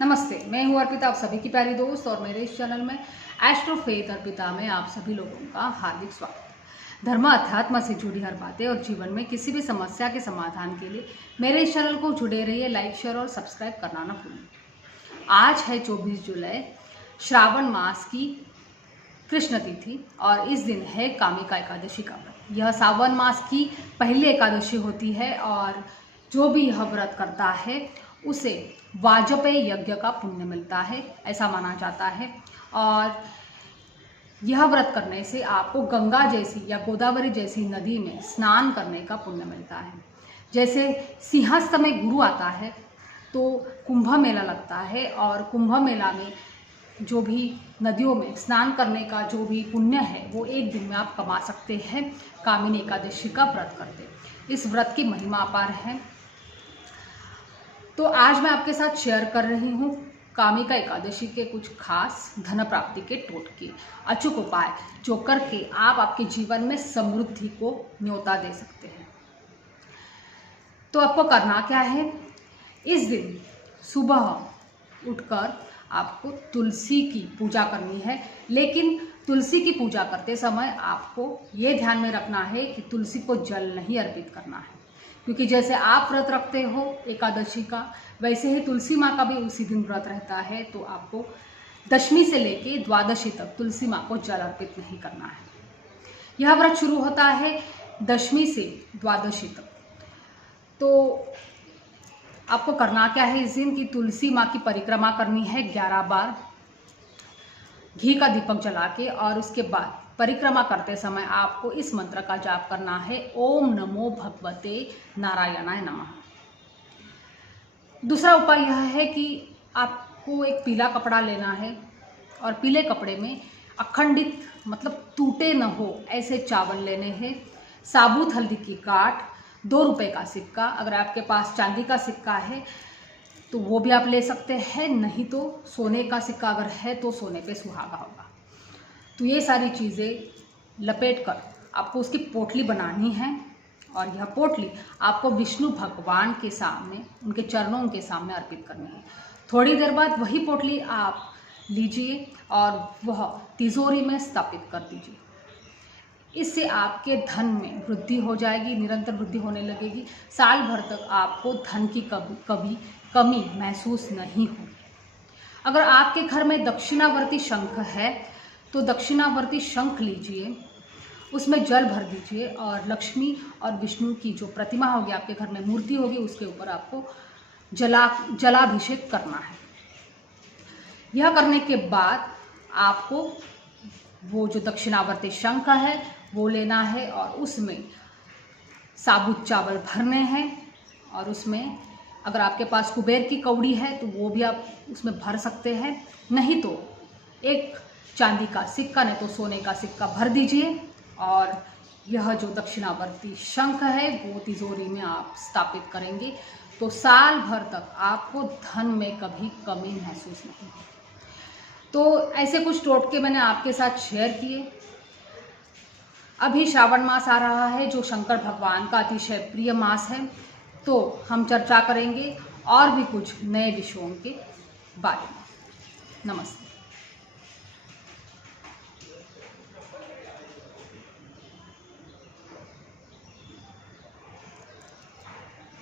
नमस्ते, मैं हूँ अर्पिता, आप सभी की प्यारी दोस्त और मेरे इस चैनल में एस्ट्रो फेथ अर्पिता में आप सभी लोगों का हार्दिक स्वागत। धर्म अध्यात्म से जुड़ी हर बातें और जीवन में किसी भी समस्या के समाधान के लिए मेरे इस चैनल को जुड़े रहिए, लाइक शेयर और सब्सक्राइब करना ना भूलें। आज है 24 जुलाई, श्रावण मास की कृष्ण तिथि और इस दिन है कामिका एकादशी का व्रत। यह सावन मास की पहली एकादशी होती है और जो भी यह व्रत करता है उसे वाजपेय यज्ञ का पुण्य मिलता है, ऐसा माना जाता है। और यह व्रत करने से आपको गंगा जैसी या गोदावरी जैसी नदी में स्नान करने का पुण्य मिलता है। जैसे सिंहस्थ में गुरु आता है तो कुंभ मेला लगता है और कुंभ मेला में जो भी नदियों में स्नान करने का जो भी पुण्य है वो एक दिन में आप कमा सकते हैं कामिनी एकादशी का व्रत करते। इस व्रत की महिमा अपार है। तो आज मैं आपके साथ शेयर कर रही हूँ कामिका एकादशी के कुछ खास धन प्राप्ति के टोटके, अचूक उपाय जो करके आप आपके जीवन में समृद्धि को न्योता दे सकते हैं। तो आपको करना क्या है, इस दिन सुबह उठकर आपको तुलसी की पूजा करनी है। लेकिन तुलसी की पूजा करते समय आपको ये ध्यान में रखना है कि तुलसी को जल नहीं अर्पित करना है, क्योंकि जैसे आप व्रत रखते हो एकादशी का, वैसे ही तुलसी माँ का भी उसी दिन व्रत रहता है। तो आपको दशमी से लेके द्वादशी तक तुलसी माँ को जल अर्पित नहीं करना है। यह व्रत शुरू होता है दशमी से द्वादशी तक। तो आपको करना क्या है, इस दिन की तुलसी माँ की परिक्रमा करनी है 11 बार घी का दीपक जला के, और उसके बाद परिक्रमा करते समय आपको इस मंत्र का जाप करना है, ओम नमो भगवते नारायणाय नमः। दूसरा उपाय यह है कि आपको एक पीला कपड़ा लेना है और पीले कपड़े में अखंडित मतलब टूटे न हो ऐसे चावल लेने हैं, साबुत हल्दी की गांठ, 2 रुपए का सिक्का, अगर आपके पास चांदी का सिक्का है तो वो भी आप ले सकते हैं, नहीं तो सोने का सिक्का अगर है तो सोने पे सुहागा होगा। तो ये सारी चीज़ें लपेट कर आपको उसकी पोटली बनानी है और यह पोटली आपको विष्णु भगवान के सामने, उनके चरणों के सामने अर्पित करनी है। थोड़ी देर बाद वही पोटली आप लीजिए और वह तिजोरी में स्थापित कर दीजिए। इससे आपके धन में वृद्धि हो जाएगी, निरंतर वृद्धि होने लगेगी। साल भर तक आपको धन की कभी कमी महसूस नहीं होगी। अगर आपके घर में दक्षिणावर्ती शंख है तो दक्षिणावर्ती शंख लीजिए, उसमें जल भर दीजिए और लक्ष्मी और विष्णु की जो प्रतिमा होगी, आपके घर में मूर्ति होगी, उसके ऊपर आपको जलाभिषेक करना है। यह करने के बाद आपको वो जो दक्षिणावर्ती शंख है वो लेना है और उसमें साबुत चावल भरने हैं और उसमें अगर आपके पास कुबेर की कौड़ी है तो वो भी आप उसमें भर सकते हैं, नहीं तो एक चांदी का सिक्का, नहीं तो सोने का सिक्का भर दीजिए और यह जो दक्षिणावर्ती शंख है वो तिजोरी में आप स्थापित करेंगे तो साल भर तक आपको धन में कभी कमी महसूस नहीं होगी। तो ऐसे कुछ टोटके मैंने आपके साथ शेयर किए। अभी श्रावण मास आ रहा है जो शंकर भगवान का अतिशय प्रिय मास है, तो हम चर्चा करेंगे और भी कुछ नए विषयों के बारे में। नमस्ते।